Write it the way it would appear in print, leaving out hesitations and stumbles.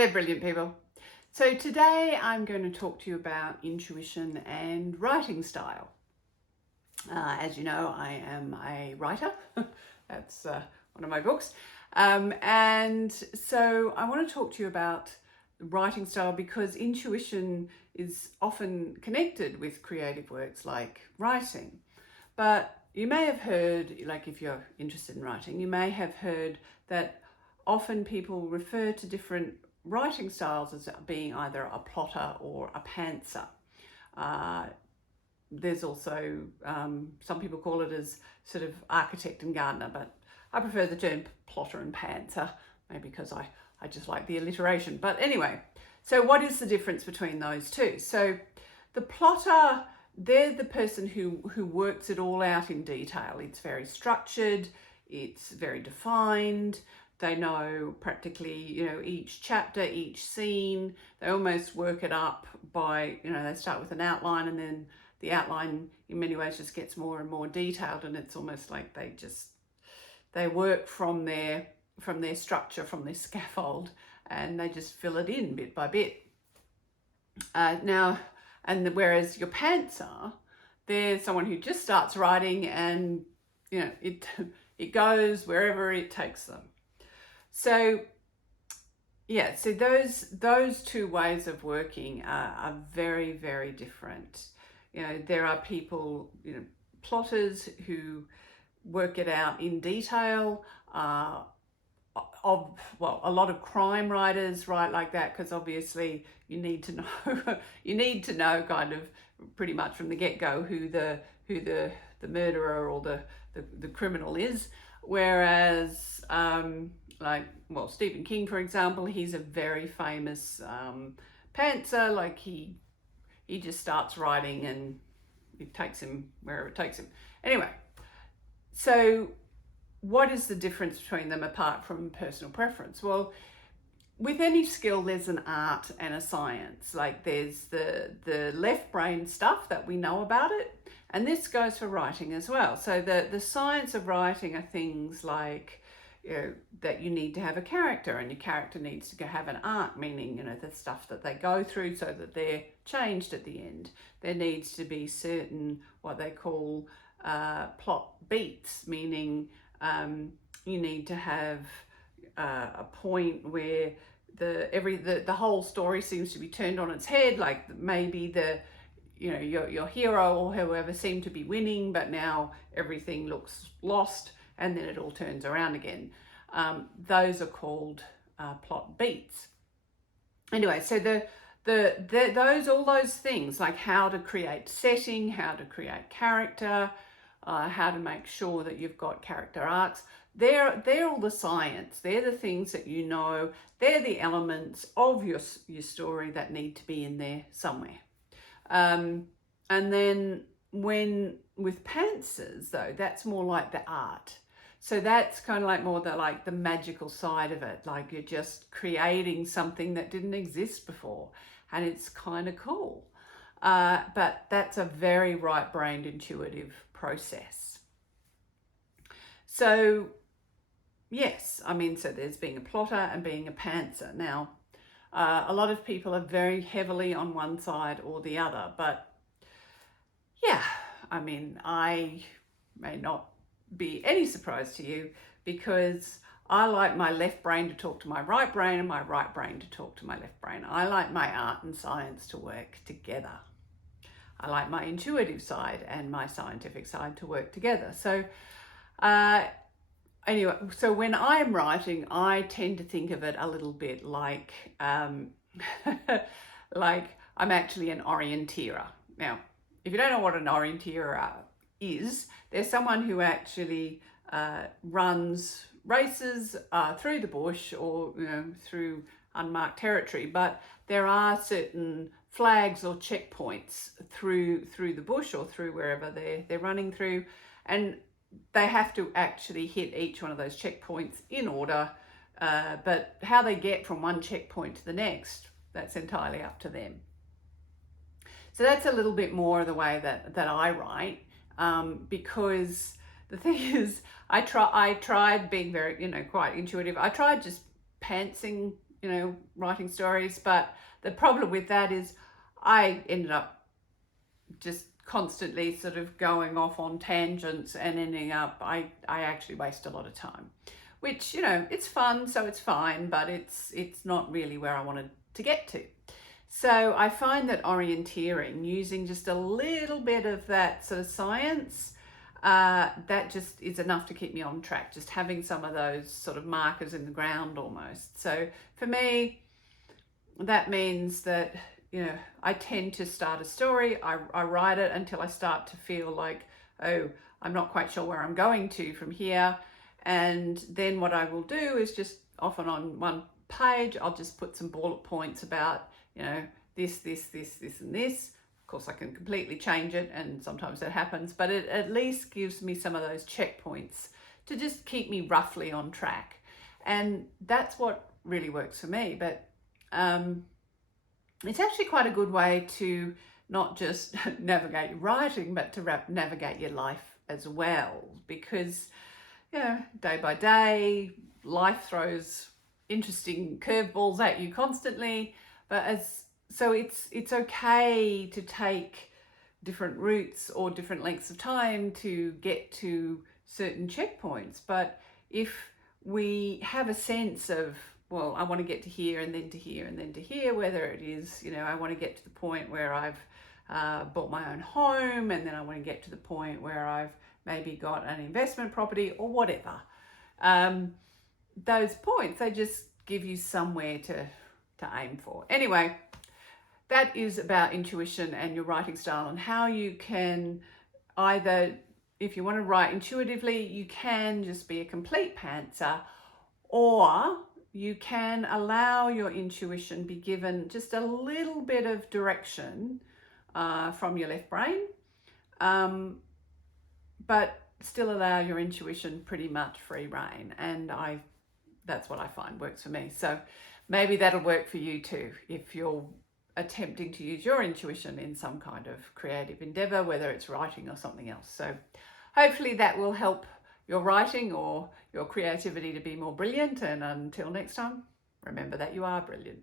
there, brilliant people. So today I'm going to talk to you about intuition and writing style. As you know, I am a writer. That's one of my books. And so I want to talk to you about writing style because intuition is often connected with creative works like writing. But you may have heard, like if you're interested in writing, you may have heard that often people refer to different writing styles as being either a plotter or a pantser. There's also, some people call it as sort of architect and gardener, but I prefer the term plotter and pantser, maybe because I just like the alliteration. But anyway, so what is the difference between those two? So the plotter, they're the person who works it all out in detail. It's very structured, it's very defined. They know practically, each chapter, each scene. They almost work it up by, they start with an outline and then the outline in many ways just gets more and more detailed, and it's almost like they work from their structure, from their scaffold, and they just fill it in bit by bit. Whereas your pantser, they're someone who just starts writing and it goes wherever it takes them. So yeah, so those two ways of working are very, very different. There are people, plotters who work it out in detail. A lot of crime writers write like that because obviously you need to know kind of pretty much from the get-go who the murderer or the criminal is. Whereas Stephen King, for example, he's a very famous pantser. Like he just starts writing and it takes him wherever it takes him. Anyway, so what is the difference between them apart from personal preference? Well, with any skill, there's an art and a science. Like there's the left brain stuff that we know about it, and this goes for writing as well. So the science of writing are things like, that you need to have a character, and your character needs to have an arc, meaning, the stuff that they go through so that they're changed at the end. There needs to be certain, what they call plot beats, meaning you need to have a point where the whole story seems to be turned on its head, like maybe your hero or whoever seemed to be winning, but now everything looks lost, and then it all turns around again. Those are called plot beats. Anyway, so all those things, like how to create setting, how to create character, how to make sure that you've got character arcs, they're all the science. They're the things that they're the elements of your story that need to be in there somewhere. And then with pantsers, though, that's more like the art. So that's kind of like more the magical side of it. Like you're just creating something that didn't exist before, and it's kind of cool. But that's a very right-brained, intuitive process. So yes, so there's being a plotter and being a pantser. Now, a lot of people are very heavily on one side or the other, but yeah, I may not be any surprise to you because I like my left brain to talk to my right brain and my right brain to talk to my left brain. I like my art and science to work together. I like my intuitive side and my scientific side to work together. So anyway, so when I'm writing, I tend to think of it a little bit like like I'm actually an orienteer. Now, if you don't know what an orienteer is, there's someone who actually runs races through the bush or through unmarked territory, but there are certain flags or checkpoints through the bush or through wherever they're running through, and they have to actually hit each one of those checkpoints in order, but how they get from one checkpoint to the next, that's entirely up to them. So that's a little bit more of the way that I write, because the thing is, I tried being very, quite intuitive. I tried just pantsing writing stories. But the problem with that is I ended up just constantly sort of going off on tangents and ending up, I actually waste a lot of time, which, it's fun, so it's fine, but it's not really where I wanted to get to. So I find that orienteering, using just a little bit of that sort of science, that just is enough to keep me on track, just having some of those sort of markers in the ground almost. So for me, that means that, I tend to start a story, I write it until I start to feel like, oh, I'm not quite sure where I'm going to from here. And then what I will do is just often on one page, I'll just put some bullet points about, this, and this. Of course, I can completely change it, and sometimes that happens, but it at least gives me some of those checkpoints to just keep me roughly on track. And that's what really works for me. But it's actually quite a good way to not just navigate your writing, but to navigate your life as well. Because, day by day, life throws interesting curveballs at you constantly. But so it's okay to take different routes or different lengths of time to get to certain checkpoints. But if we have a sense of, well, I want to get to here and then to here and then to here, whether it is, I want to get to the point where I've bought my own home, and then I want to get to the point where I've maybe got an investment property or whatever. Those points, they just give you somewhere to aim for. Anyway, that is about intuition and your writing style, and how you can either, if you want to write intuitively, you can just be a complete pantser, or you can allow your intuition be given just a little bit of direction from your left brain, but still allow your intuition pretty much free rein. And that's what I find works for me. So maybe that'll work for you too, if you're attempting to use your intuition in some kind of creative endeavor, whether it's writing or something else. So hopefully that will help your writing or your creativity to be more brilliant. And until next time, remember that you are brilliant.